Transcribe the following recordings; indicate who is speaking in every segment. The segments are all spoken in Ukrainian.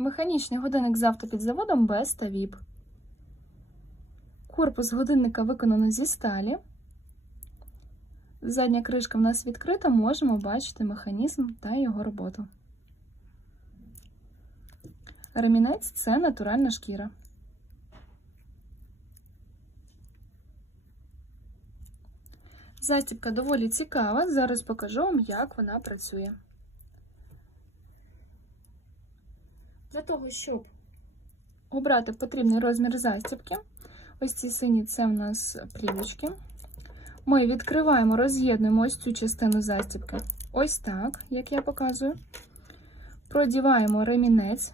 Speaker 1: Механічний годинник з автопідзаводом без та ВІП. Корпус годинника виконано зі сталі. Задня кришка в нас відкрита, можемо бачити механізм та його роботу. Ремінець це натуральна шкіра. Застібка доволі цікава. Зараз покажу вам, як вона працює. Для того, щоб обрати потрібний розмір застібки, ось ці сині це в нас плівочки. Ми відкриваємо, роз'єднуємо ось цю частину застібки. Ось так, як я показую. Продіваємо ремінець.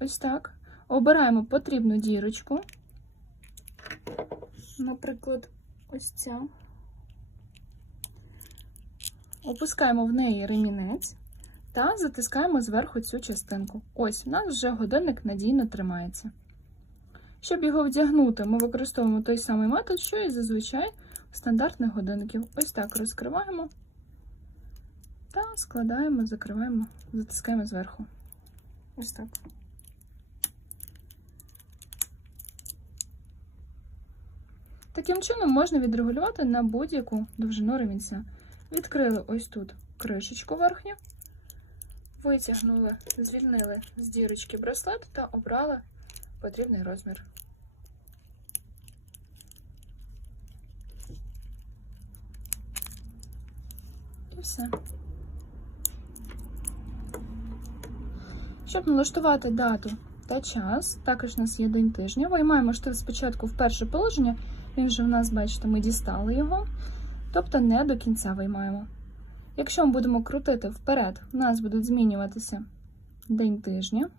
Speaker 1: Ось так. Обираємо потрібну дірочку. Наприклад, ось ця. Опускаємо в неї ремінець та затискаємо зверху цю частинку. Ось, у нас вже годинник надійно тримається. Щоб його вдягнути, ми використовуємо той самий метод, що і зазвичай у стандартних годинників. Ось так розкриваємо та складаємо, закриваємо, затискаємо зверху. Ось так. Таким чином можна відрегулювати на будь-яку довжину ремінця. Відкрили ось тут кришечку верхню, витягнули, звільнили з дірочки браслет та обрали потрібний розмір. І все. Щоб налаштувати дату та час, також у нас є день тижня. Виймаємо штифт спочатку в перше положення, він же в нас, бачите, ми дістали його, тобто не до кінця виймаємо. Якщо ми будемо крутити вперед, у нас будуть змінюватися день тижня.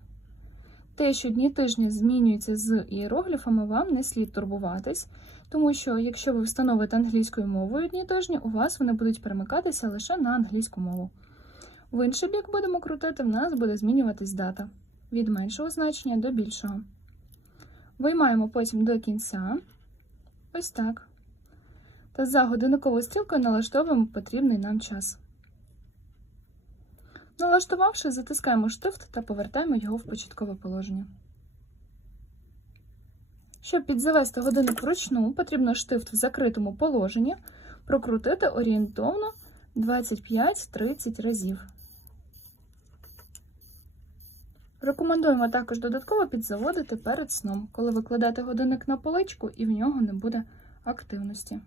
Speaker 1: Те, що дні тижня змінюються з іерогліфами, вам не слід турбуватись, тому що якщо ви встановите англійською мовою дні тижня, у вас вони будуть перемикатися лише на англійську мову. В інший бік будемо крутити, в нас буде змінюватись дата від меншого значення до більшого. Виймаємо потім до кінця, ось так. Та за годинниковою стрілкою налаштовуємо потрібний нам час. Налаштувавши, затискаємо штифт та повертаємо його в початкове положення. Щоб підзавести годинник вручну, потрібно штифт в закритому положенні прокрутити орієнтовно 25-30 разів. Рекомендуємо також додатково підзаводити перед сном, коли ви годинник на поличку і в нього не буде активності.